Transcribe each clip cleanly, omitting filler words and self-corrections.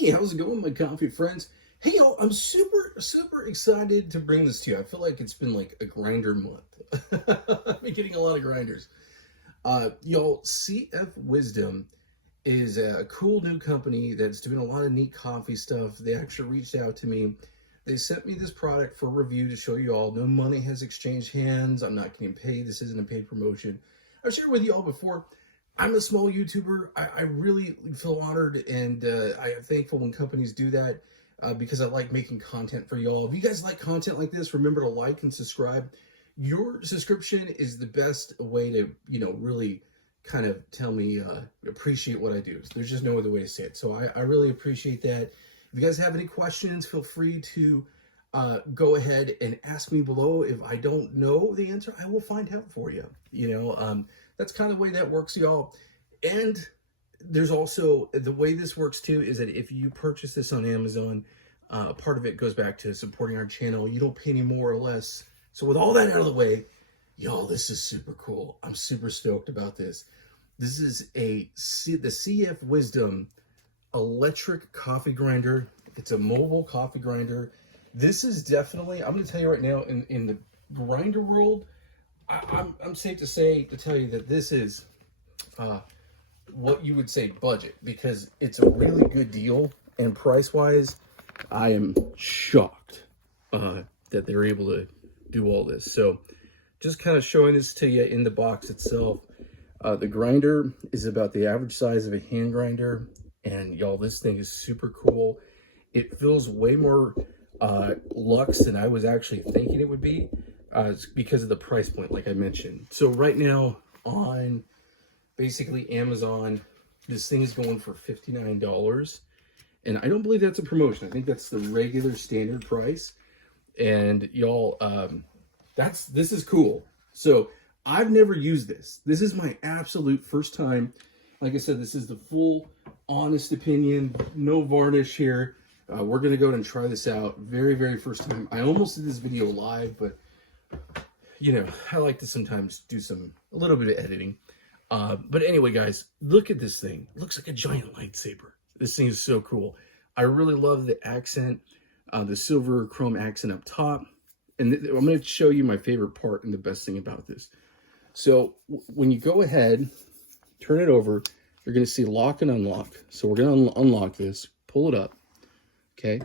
Hey, how's it going, my coffee friends? Hey, y'all, I'm super excited to bring this to you. I feel like it's been like a grinder month. I've been getting a lot of grinders. Y'all, CF Wisdom is a cool new company that's doing a lot of neat coffee stuff. They actually reached out to me. They sent me this product for review to show you all. No money has exchanged hands. I'm not getting paid. This isn't a paid promotion. I've shared with you all before. I'm a small YouTuber. I really feel honored and I am thankful when companies do that because I like making content for y'all. If you guys like content like this, remember to like and subscribe. Your subscription is the best way to, really kind of tell me, appreciate what I do. So there's just no other way to say it. So I really appreciate that. If you guys have any questions, feel free to go ahead and ask me below. If I don't know the answer, I will find out for you. That's kind of the way that works, y'all. And there's also, the way this works too, is that if you purchase this on Amazon, a part of it goes back to supporting our channel. You don't pay any more or less. So with all that out of the way, y'all, this is super cool. I'm super stoked about this. This is the CF Wisdom electric coffee grinder. It's a mobile coffee grinder. This is definitely, I'm going to tell you right now, in the grinder world, I'm safe to tell you that this is what you would say budget, because it's a really good deal, and price-wise, I am shocked that they're able to do all this. So just kind of showing this to you in the box itself. The grinder is about the average size of a hand grinder, and y'all, this thing is super cool. It feels way more luxe than I was actually thinking it would be. Because of the price point, like I mentioned. So right now on basically Amazon, this thing is going for $59. And I don't believe that's a promotion. I think that's the regular standard price. And y'all, this is cool. So I've never used this. This is my absolute first time. Like I said, this is the full honest opinion, no varnish here. We're going to go ahead and try this out. Very first time. I almost did this video live, but I like to sometimes do a little bit of editing. But anyway, guys, look at this thing. It looks like a giant lightsaber. This thing is so cool. I really love the accent, the silver chrome accent up top. And I'm going to show you my favorite part and the best thing about this. So when you go ahead, turn it over, you're going to see lock and unlock. So we're going to unlock this, pull it up. Okay.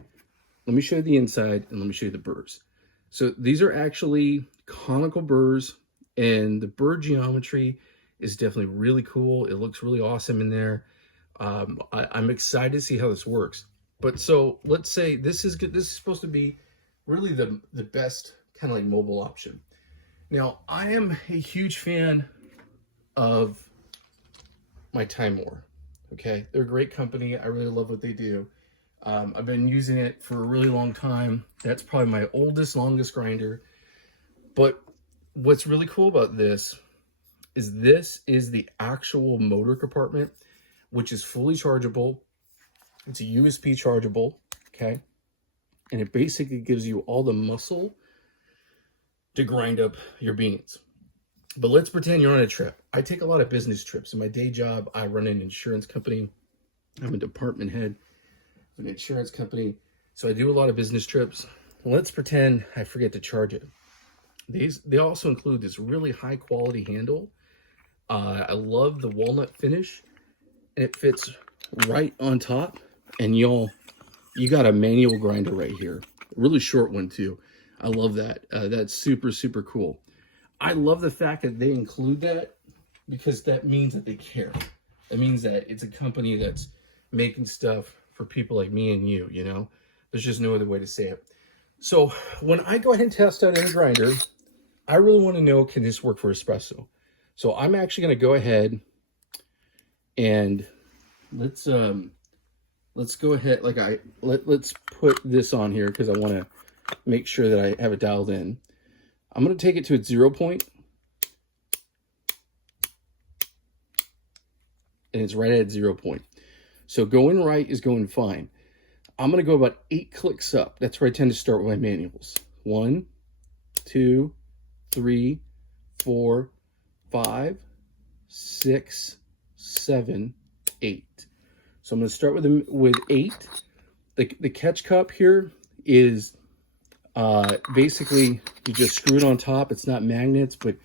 Let me show you the inside and let me show you the burrs. So these are actually conical burrs, and the burr geometry is definitely really cool. It looks really awesome in there. I'm excited to see how this works. But so let's say this is good. This is supposed to be really the best kind of like mobile option. Now, I am a huge fan of my Time War. Okay, they're a great company. I really love what they do. I've been using it for a really long time. That's probably my longest grinder. But what's really cool about this is the actual motor compartment, which is fully chargeable. It's a USB chargeable, okay? And it basically gives you all the muscle to grind up your beans. But let's pretend you're on a trip. I take a lot of business trips. In my day job, I run an insurance company. I'm a department head of an insurance company. So I do a lot of business trips. Let's pretend I forget to charge it. They also include this really high quality handle. I love the walnut finish, and it fits right on top. And y'all, you got a manual grinder right here, a really short one too. I love that. That's super cool. I love the fact that they include that, because that means that they care. That means that it's a company that's making stuff for people like me and you. There's just no other way to say it. So when I go ahead and test out any grinder, I really want to know, can this work for espresso? So I'm actually going to go ahead and let's go ahead, let's put this on here because I want to make sure that I have it dialed in. I'm going to take it to its 0 point, and it's right at 0 point. So going right is going fine. I'm going to go about 8 clicks up. That's where I tend to start with my manuals. 1, 2, 3, 4, 5, 6, 7, 8. So I'm going to start with 8. The catch cup here is basically you just screw it on top. It's not magnets, but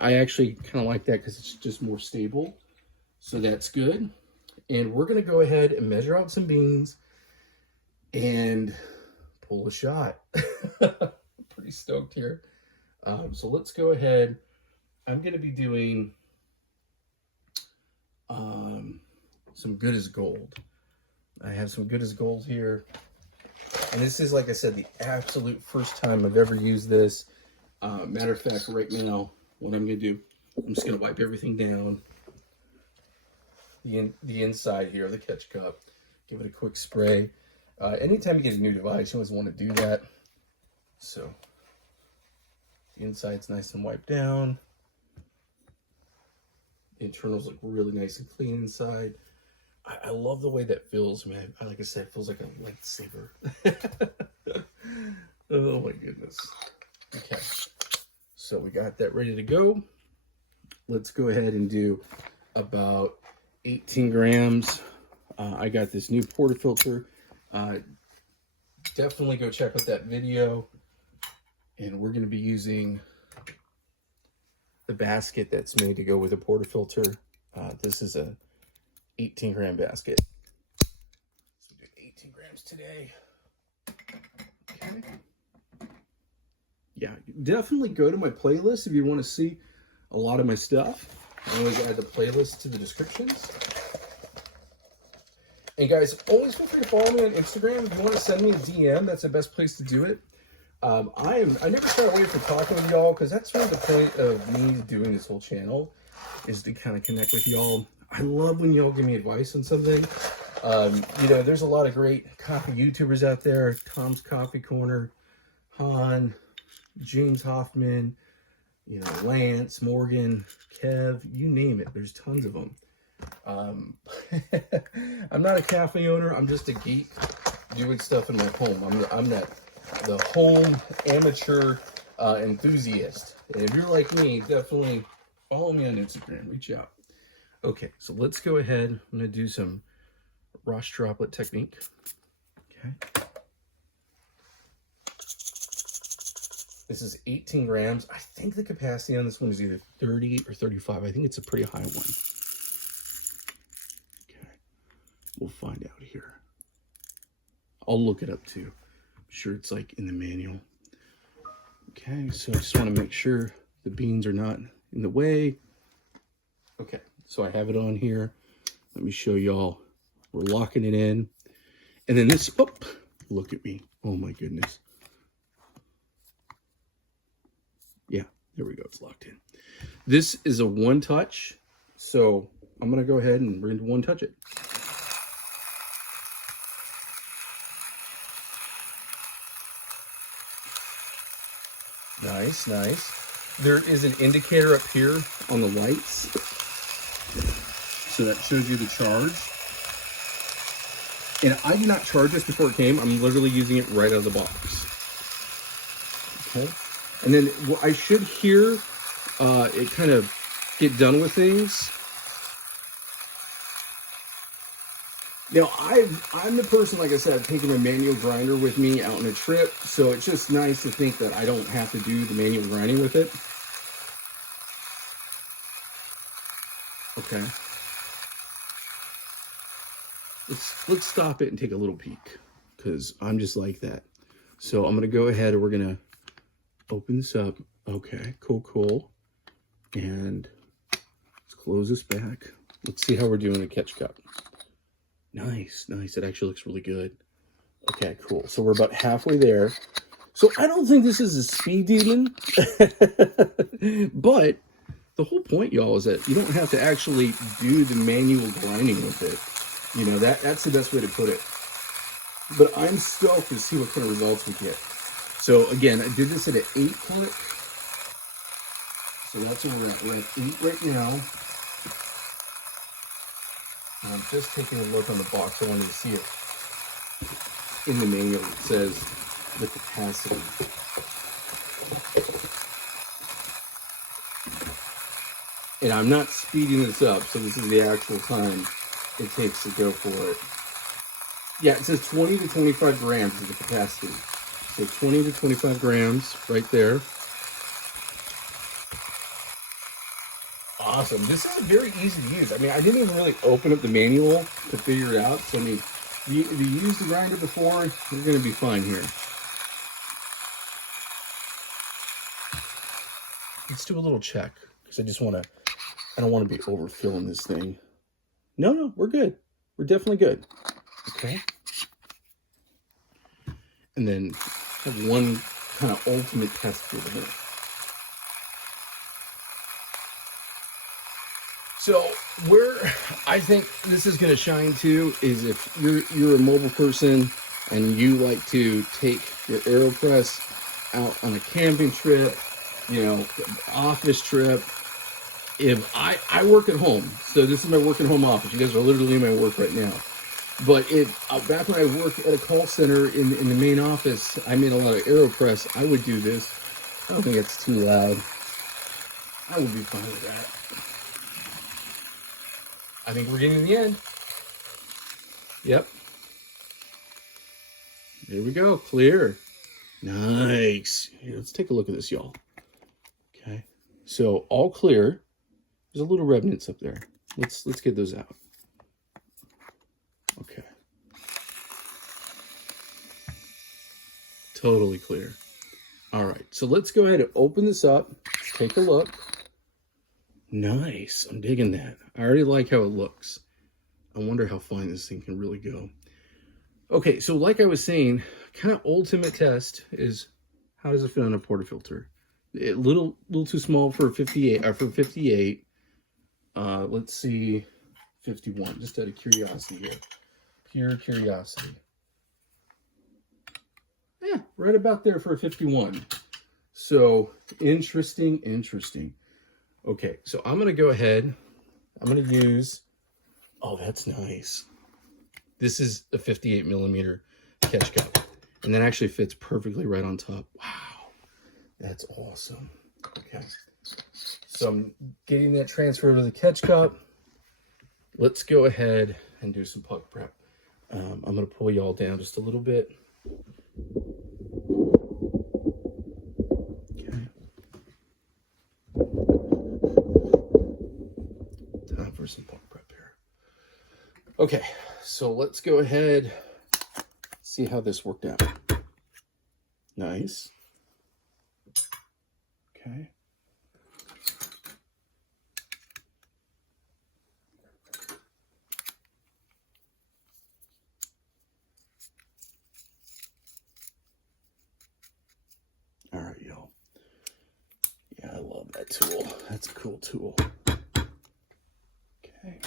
I actually kind of like that because it's just more stable. So that's good. And we're going to go ahead and measure out some beans and pull a shot. Pretty stoked here. So let's go ahead. I'm going to be doing some Good as Gold. I have some Good as Gold here. And this is, like I said, the absolute first time I've ever used this. Matter of fact, right now, what I'm going to do, I'm just going to wipe everything down. The inside here of the catch cup. Give it a quick spray. Anytime you get a new device, you always want to do that. So, the inside's nice and wiped down. The internals look really nice and clean inside. I love the way that feels, man. Like I said, it feels like a lightsaber. Oh my goodness. Okay, so we got that ready to go. Let's go ahead and do about 18 grams. I got this new portafilter. Definitely go check out that video. And we're going to be using the basket that's made to go with a portafilter. This is a 18-gram basket. So we do 18 grams today. Okay. Yeah, definitely go to my playlist if you want to see a lot of my stuff. I always add the playlist to the descriptions. And guys, always feel free to follow me on Instagram. If you want to send me a DM, that's the best place to do it. I never shy away from talking with y'all because that's really the point of me doing this whole channel, is to kind of connect with y'all. I love when y'all give me advice on something. You know, there's a lot of great coffee YouTubers out there. Tom's Coffee Corner, Han, James Hoffman, you know, Lance, Morgan, Kev, you name it. There's tons of them. I'm not a cafe owner. I'm just a geek doing stuff in my home. I'm the home amateur enthusiast. And if you're like me, definitely follow me on Instagram. Reach out. Okay, so let's go ahead. I'm going to do some Ross droplet technique. Okay. This is 18 grams. I think the capacity on this one is either 30 or 35. I think it's a pretty high one. Okay, we'll find out here. I'll look it up too. I'm sure it's like in the manual. Okay, so I just want to make sure the beans are not in the way. Okay, so I have it on here. Let me show y'all. We're locking it in. And then this, oh, look at me. Oh my goodness. Yeah, there we go. It's locked in. This is a one touch. So I'm going to go ahead and we're going to one touch it. Nice, nice. There is an indicator up here on the lights. So that shows you the charge. And I did not charge this before it came. I'm literally using it right out of the box. Okay. And then I should hear it kind of get done with things. Now, I'm the person, like I said, I've taken a manual grinder with me out on a trip, so it's just nice to think that I don't have to do the manual grinding with it. Okay. Let's stop it and take a little peek, because I'm just like that. So I'm going to go ahead and we're going to open this up. Okay, cool. And let's close this back. Let's see how we're doing a catch cup. Nice. It actually looks really good. Okay, cool. So we're about halfway there. So I don't think this is a speed demon. But the whole point, y'all, is that you don't have to actually do the manual grinding with it. You know, that's the best way to put it. But I'm stoked to see what kind of results we get. So again, I did this at an 8 click. So that's where we're at. We're at 8 right now. And I'm just taking a look on the box. I wanted to see it in the manual. It says the capacity. And I'm not speeding this up, so this is the actual time. it takes to go for it. Yeah, it says 20 to 25 grams is the capacity. So 20 to 25 grams right there. Awesome. This is very easy to use. I mean, I didn't even really open up the manual to figure it out. So, I mean, if you used the grinder before, you're going to be fine here. Let's do a little check because I don't want to be overfilling this thing. No, we're good. We're definitely good. Okay. And then have one kind of ultimate test for the minute. So where I think this is going to shine too is if you're a mobile person and you like to take your AeroPress out on a camping trip, office trip. If I work at home, so this is my work at home office. You guys are literally in my work right now. But back when I worked at a call center in the main office, I made a lot of AeroPress. I would do this. I don't think it's too loud. I would be fine with that. I think we're getting to the end. Yep. There we go. Clear. Nice. Here, let's take a look at this, y'all. Okay. So all clear. There's a little remnants up there. Let's get those out. Okay. Totally clear. All right. So let's go ahead and open this up. Let's take a look. Nice. I'm digging that. I already like how it looks. I wonder how fine this thing can really go. Okay, so like I was saying, kind of ultimate test is how does it fit on a portafilter? A little too small for 58. For 58. Let's see, 51. Just out of curiosity here. Pure curiosity. Yeah, right about there for a 51. So interesting. Okay, so I'm going to go ahead. I'm going to use, oh, that's nice. This is a 58 millimeter catch cup. And that actually fits perfectly right on top. Wow, that's awesome. Okay, so I'm getting that transfer to the catch cup. Let's go ahead and do some puck prep. I'm going to pull y'all down just a little bit. For some puck prep here. Okay, so let's go ahead, see how this worked out. Nice. Okay. All right, y'all. Yeah, I love that tool. That's a cool tool. Okay,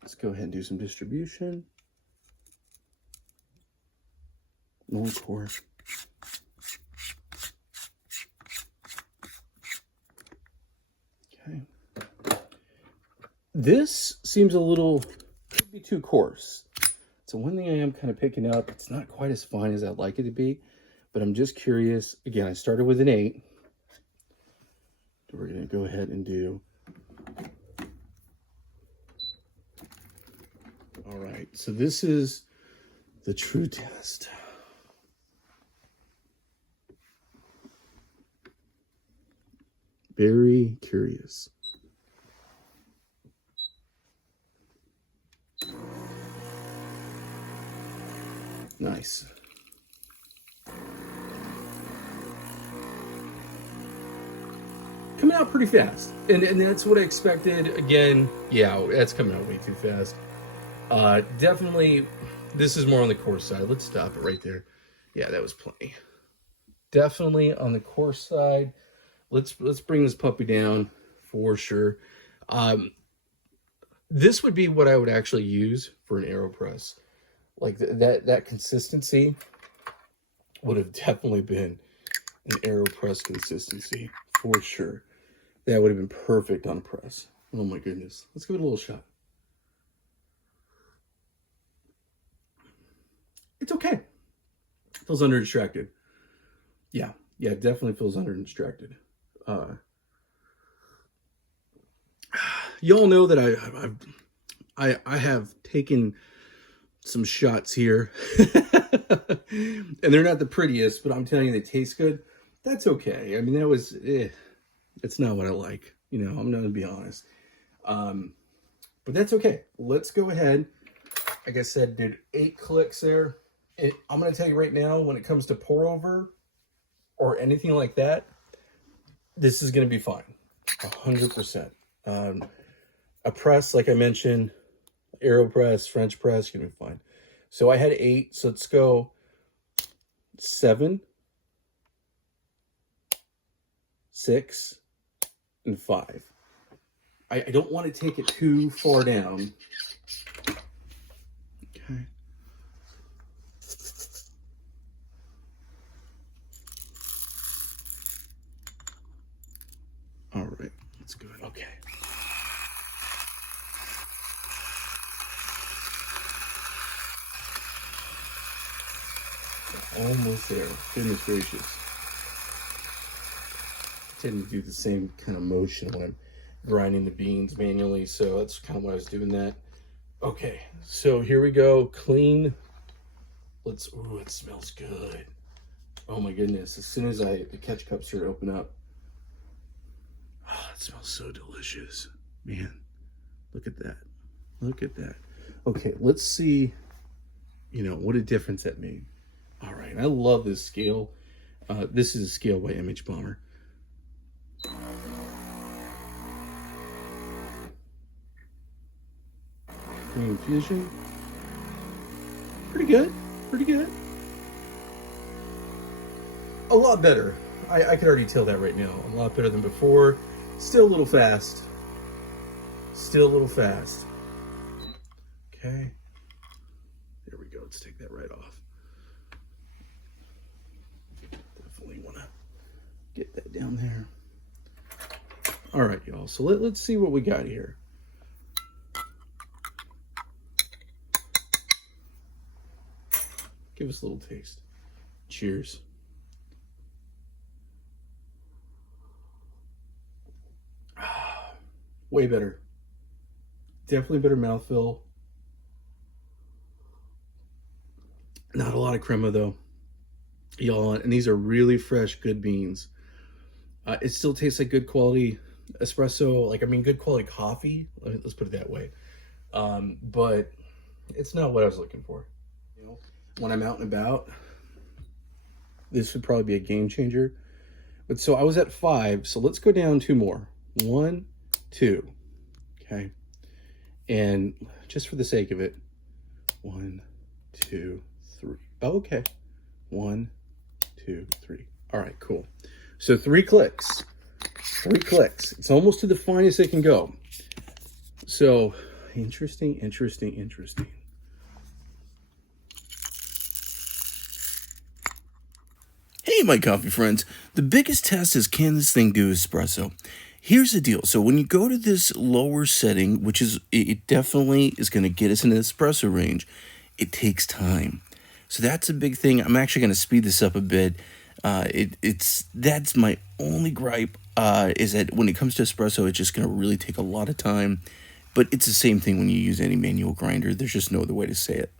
let's go ahead and do some distribution. More core. Okay. This seems a little, could be too coarse. So one thing I am kind of picking up, it's not quite as fine as I'd like it to be, but I'm just curious. Again, I started with an 8. We're going to go ahead and do. All right, so this is the true test. Very curious. Nice. Coming out pretty fast. And that's what I expected. Again, yeah, that's coming out way too fast. Definitely, this is more on the coarse side. Let's stop it right there. Yeah, that was plenty. Definitely on the coarse side. Let's bring this puppy down for sure. This would be what I would actually use for an AeroPress. Like that consistency would have definitely been an AeroPress consistency for sure. That would have been perfect on a press. Oh my goodness. Let's give it a little shot. It's okay. Feels under distracted. Yeah, it definitely feels under distracted. Y'all know that I have taken some shots here, and they're not the prettiest, but I'm telling you, they taste good. That's okay. I mean, that was, it's not what I like. You know, I'm going to be honest. But that's okay. Let's go ahead. Like I said, did 8 clicks there. I'm going to tell you right now, when it comes to pour over or anything like that, this is going to be fine. 100%. A press, like I mentioned, AeroPress, French press, going to be fine. So I had 8. So let's go 7, 6, and 5. I don't want to take it too far down. Okay. All right, that's good. Okay. Almost there. Goodness gracious. I tend to do the same kind of motion when I'm grinding the beans manually, so that's kind of why I was doing that. Okay, so here we go. Clean. Let's, ooh, it smells good. Oh my goodness. As soon as the catch cups here open up. Oh, it smells so delicious. Man, look at that. Look at that. Okay, let's see, you know, what a difference that made. All right, I love this scale. This is a scale by Image Bomber. Cream Fusion. Pretty good. Pretty good. A lot better. I could already tell that right now. A lot better than before. Still a little fast. Still a little fast. Okay. There we go. Let's take that right off. Definitely want to get that down there. All right, y'all. So let's see what we got here. Give us a little taste. Cheers. Way better. Definitely better mouthfeel. Not a lot of crema though, y'all. And these are really fresh, good beans. It still tastes like good quality espresso. Like, I mean, good quality coffee. Let's put it that way. But it's not what I was looking for. You know, when I'm out and about, this would probably be a game changer. But so I was at 5. So let's go down 2 more. 1, 2. Okay. And just for the sake of it, 1, 2, 3. Oh, okay. 1, 2, 3. All right, cool. So 3 clicks. 3 clicks. It's almost to the finest it can go. So interesting, interesting, interesting. Hey, my coffee friends. The biggest test is, can this thing do espresso? Here's the deal. So when you go to this lower setting, which is, it definitely is going to get us in the espresso range, it takes time. So that's a big thing. I'm actually going to speed this up a bit. That's my only gripe, is that when it comes to espresso, it's just going to really take a lot of time. But it's the same thing when you use any manual grinder. There's just no other way to say it.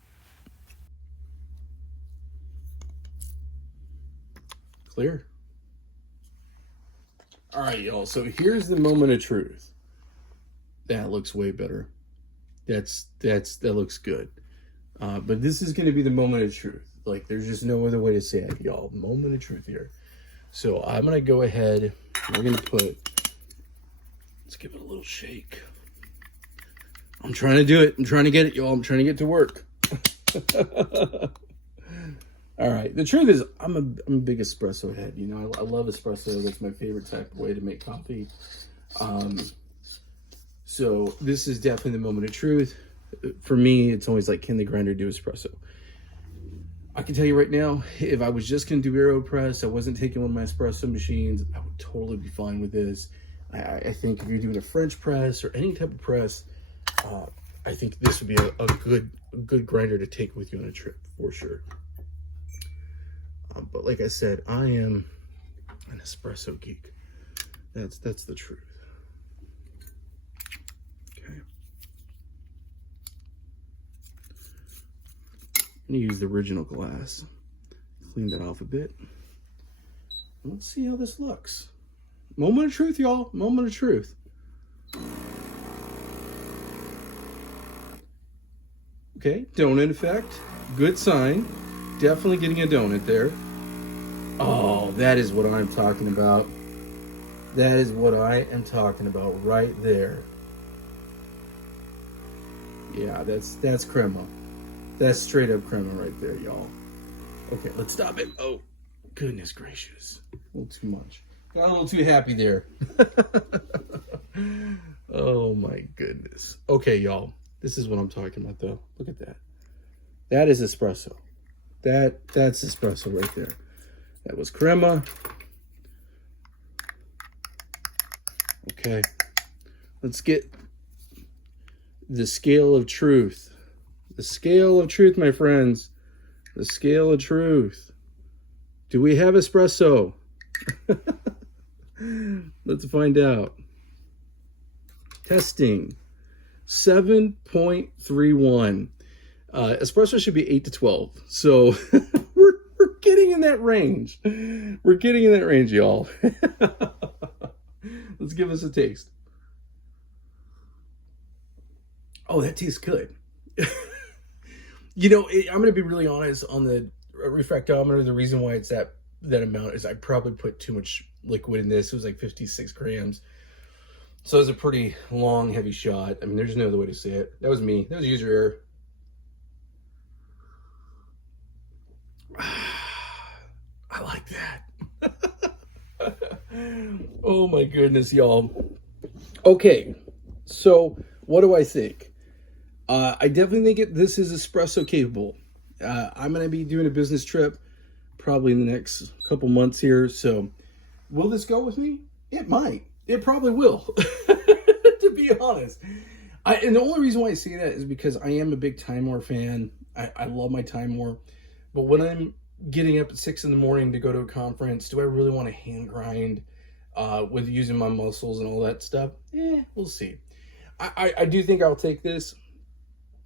Clear. All right, y'all. So here's the moment of truth. That looks way better. That looks good. But this is going to be the moment of truth. Like, there's just no other way to say it, y'all. Moment of truth here. So I'm going to go ahead. We're going to let's give it a little shake. I'm trying to do it. I'm trying to get it, y'all. I'm trying to get to work. All right. The truth is, I'm a big espresso head. You know, I love espresso. That's my favorite type of way to make coffee. So this is definitely the moment of truth. For me, it's always like, can the grinder do espresso? I can tell you right now, if I was just going to do AeroPress, I wasn't taking one of my espresso machines, I would totally be fine with this. I think if you're doing a French press or any type of press, I think this would be a good grinder to take with you on a trip for sure. But like I said, I am an espresso geek. That's the truth. Okay. I'm gonna use the original glass. Clean that off a bit. Let's see how this looks. Moment of truth, y'all. Moment of truth. Okay, donut effect. Good sign. Definitely getting a donut there. Oh, that is what I'm talking about. That is what I am talking about right there. Yeah, that's crema. That's straight up crema right there, y'all. Okay, let's stop it. Oh, goodness gracious. A little too much. Got a little too happy there. Oh my goodness. Okay, y'all. This is what I'm talking about though. Look at that. That is espresso. That's espresso right there. That was crema. Okay. Let's get the scale of truth. The scale of truth, my friends. The scale of truth. Do we have espresso? Let's find out. Testing. 7.31. Espresso should be 8 to 12. So we're getting in that range. We're getting in that range, y'all. Let's give us a taste. Oh, that tastes good. You know, I'm going to be really honest on the refractometer. The reason why it's that amount is I probably put too much liquid in this. It was like 56 grams. So it was a pretty long, heavy shot. I mean, there's no other way to say it. That was me. That was user error. I like that. Oh my goodness, y'all. Okay, so what do I think? I definitely think this is espresso capable. I'm going to be doing a business trip probably in the next couple months here. So will this go with me? It might. It probably will, to be honest. And the only reason why I say that is because I am a big Time War fan. I love my Time War. But when I'm getting up at 6 in the morning to go to a conference, do I really want to hand grind with using my muscles and all that stuff? We'll see. I do think I'll take this.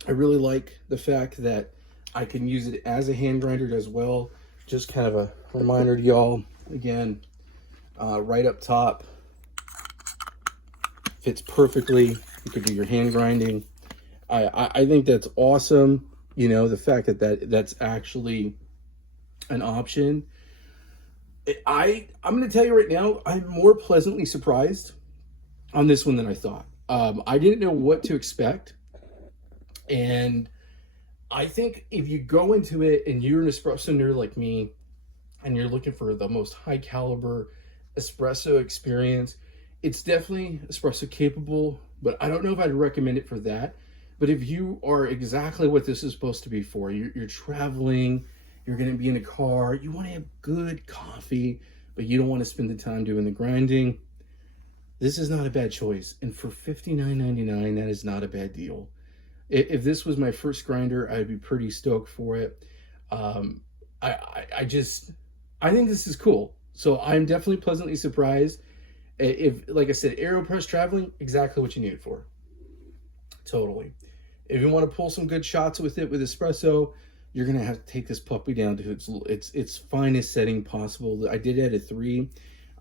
I really like the fact that I can use it as a hand grinder as well. Just kind of a reminder to y'all, again, right up top. Fits perfectly. You could do your hand grinding. I think that's awesome. You know, the fact that that's actually an option. I'm going to tell you right now, I'm more pleasantly surprised on this one than I thought. I didn't know what to expect. And I think if you go into it and you're an espresso nerd like me, and you're looking for the most high caliber espresso experience, it's definitely espresso capable, but I don't know if I'd recommend it for that. But if you are exactly what this is supposed to be for, you're traveling, you're going to be in a car, you want to have good coffee, but you don't want to spend the time doing the grinding, this is not a bad choice. And for $59.99, that is not a bad deal. If this was my first grinder, I'd be pretty stoked for it. I think this is cool. So I'm definitely pleasantly surprised. If, like I said, AeroPress traveling, exactly what you need it for. Totally. If you want to pull some good shots with it with espresso, you're gonna have to take this puppy down to its finest setting possible. I did it at a 3.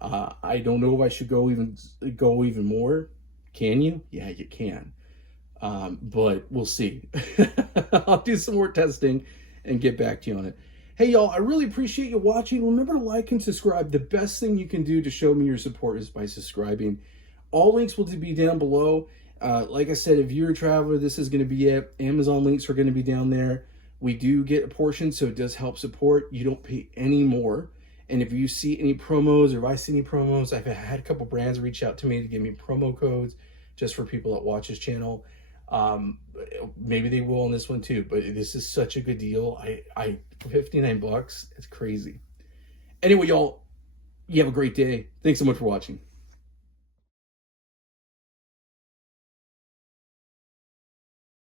I don't know if I should go even more. Can you? Yeah, you can. But we'll see. I'll do some more testing and get back to you on it. Hey, y'all, I really appreciate you watching. Remember to like and subscribe. The best thing you can do to show me your support is by subscribing. All links will be down below. Like I said, if you're a traveler, this is going to be it. Amazon links are going to be down there. We do get a portion, so it does help support. You don't pay any more. And if you see any promos, or if I see any promos, I've had a couple brands reach out to me to give me promo codes just for people that watch this channel. Maybe they will on this one too, but this is such a good deal. For $59, it's crazy. Anyway, y'all, you have a great day. Thanks so much for watching.